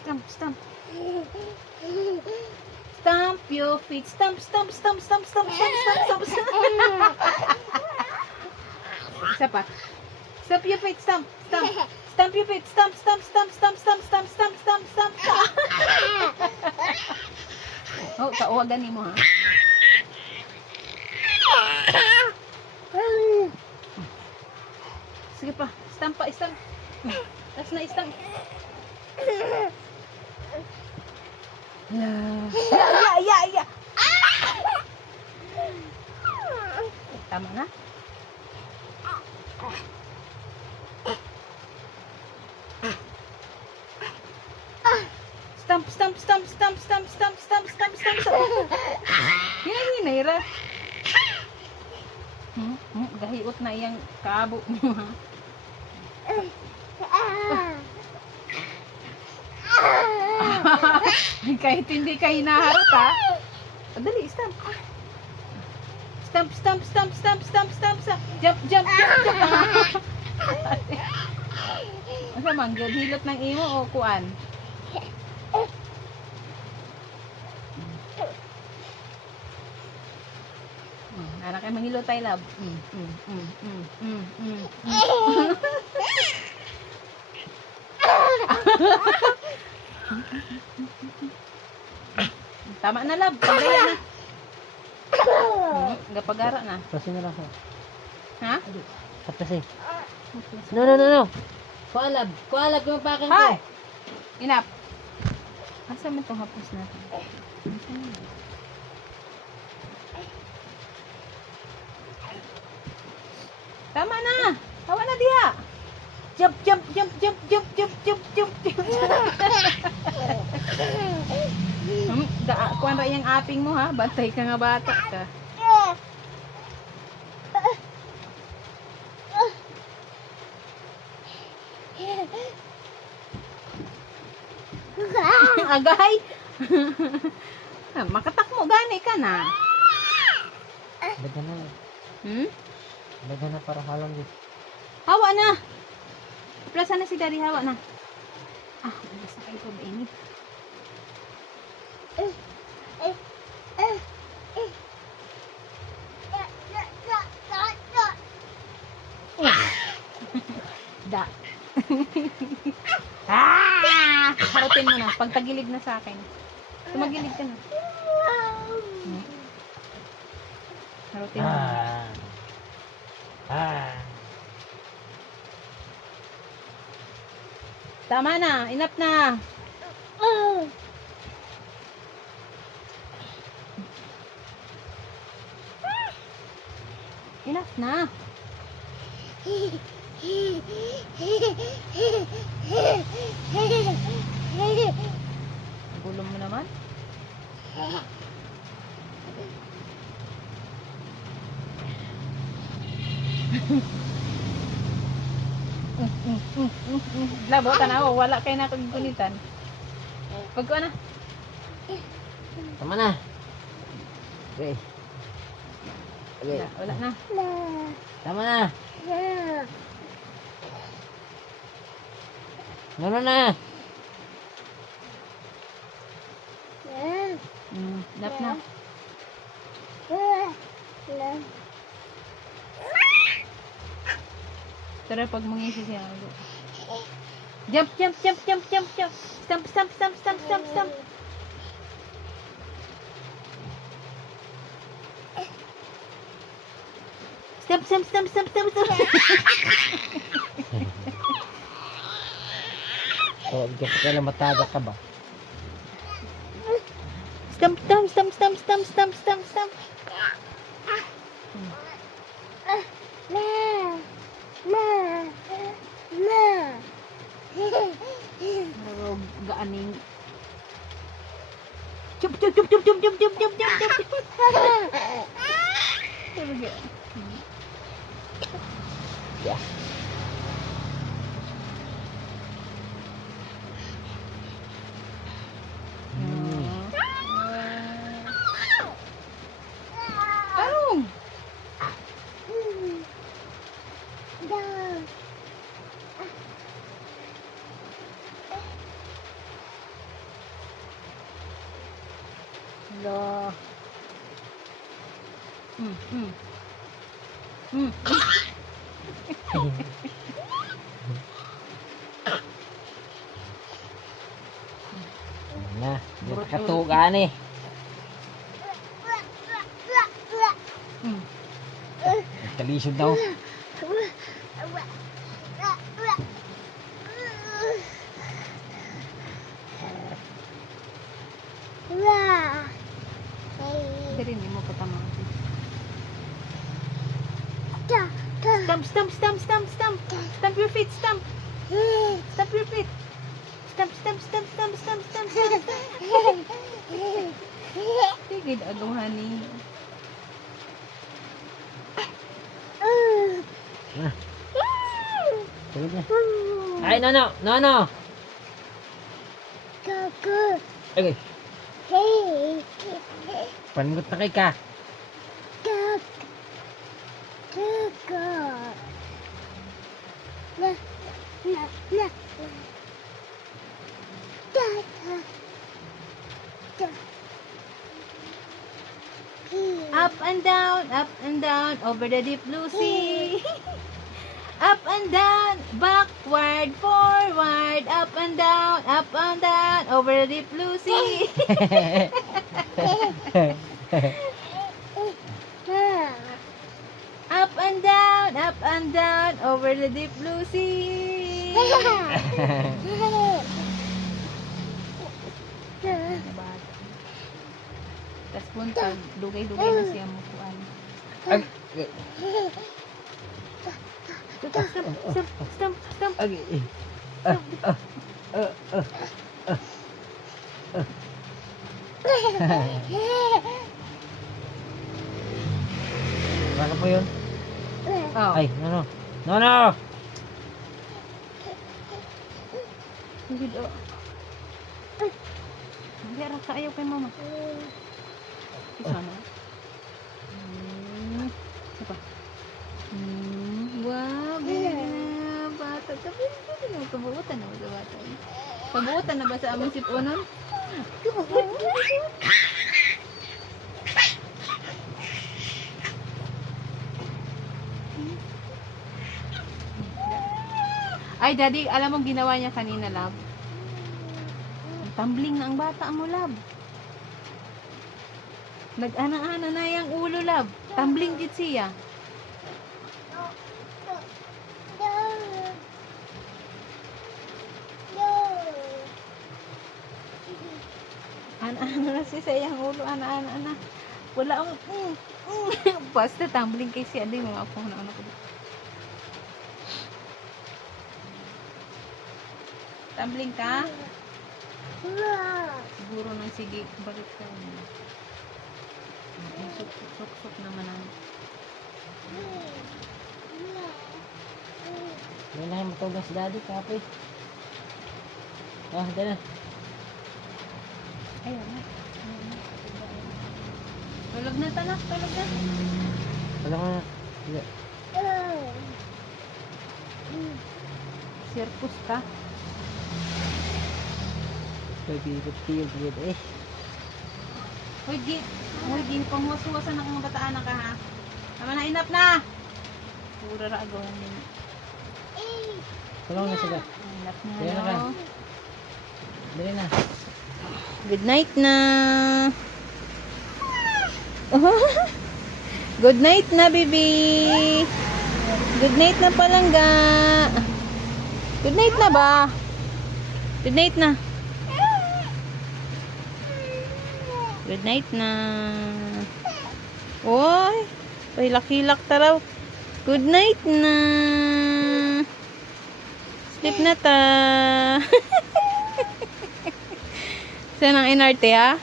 Stamp, stamp. Stamp your feet. Stamp, stamp, stamp, stamp, stamp, stamp, stamp, stamp. Isa pa. Stamp your feet. Stamp, stamp. Stamp your feet. Stamp, stamp, stamp, stamp, stamp, stamp, stamp, stamp, stamp, stamp. Oh, kauwagan mo ha. Sige pa. Stamp pa, stamp. Tapos na stamp. Ya. Tama na? Stamp, stamp, stamp, stamp, stamp, stamp, stamp, stamp, stamp, stamp. Hinay ra. Gahiot na iyang kaabo mo ha. Kahit hindi ka hinaharot ha. Dali, stamp. Stamp, stamp, stamp, stamp, stamp, stamp, stamp. Jump, jump, jump, jump. Asa man, hilot ng imo o kuan? Anak ay manghilot tayo, love. Tama na, love. Pagaya na. Gapagara na. Kasi na lang ako. Ha? Kasi. No. Kualab yung pakin ko. Hi! Inap. Asa man itong hapos natin? Tama na! Tawa na diha! Jump, jump, jump, jump, jump, jump, jump, jump, jump. Kuwan ra iyang aping mo ha. Bantay ka nga bata ka. Agay! Makatakmo gani ka na. Dagan na. Dagan na para halong dito. Hawa na! Plaza na si Daddy, hawa na. Basta kayo pa ba ini? Da. Harutin mo na. Pagtagilid na sa akin. Tumagilid ka na. Harutin mo na. Tama na. Enough na. Enough na. Gulo mo naman. Labo, tanaw. Wala kayo na kagunitan. Pagko na. Tama na. Okay. Wala na. Tama na. No na. Nap na. Tara pag mangisi siya. Jump, jump, jump, jump, jump, jump. Stamp, stamp, stamp, stamp, stamp, stamp. Stamp, stamp, stamp, stamp, stamp, stamp. So, bigyan pa kailang mataga ka ba? Stamp, stamp, stamp, stamp, stamp, stamp, stamp, stamp. Gaaning. Jump, jump, jump, jump, jump, jump, jump, jump, jump, jump. Yeah. Tarong. No. Mm, mm. Mm. Na, di katugan eh. Mm. Kalisod daw. Dali ni mo patama. Stamp, stamp, stamp, stamp, stamp. Stamp your feet, stamp. Stamp your feet. Stamp, stamp, stamp, stamp, stamp, stamp, stamp. Sige, aduhan ni. Na. Tulog na. Ay, no. Okay. Panagot na kay ka. Up and down, over the deep blue sea. Up and down, backward, forward, up and down, over the deep blue sea. Up and down, over the deep blue sea. Tapos punta, dugay-dugay na siya mo kuan. Ay, Stamp. okay. Ano po yun? Oh. Ay, no. Good. Hindi ra ka ayaw kay mama. Isa na. Apa? Wow, bata. Tapi kabuutan na sa bata. Kabuutan na ba sa among sipunon? Ay, daddy, alam mo ginawa niya kanina, love? Tumbling na ang bata mo, love. Nag-ana-ana na yung ulo, love. Tumbling dit siya. Ana-ana na siya sa iyang ulo. Ana-ana. Wala ang... Basta tumbling kay siya. Hindi mo ako na ano ko. Tumbling ka? Siguro nang sige. Balik ka. Sok naman ang... May na yung matugas daddy, kapoy. Dala. Ayun na. Tulog na tanak. Tulog na. Wala ka na. Sige. Circus ka? Pagpipit eh. Hoy, panghuwas-huwasan na kang bataan na ka, ha? Tama na, inap na! Pura ragawan din. Tulong na sila. Inap na, Dali na ka. no? Dali na. Good night na! Good night na, baby! Good night na, palangga! Good night na ba? Good night na! Good night na. Oy, pailak-hilak taraw. Good night na. Sleep na ta. Saan ang inarte, ha?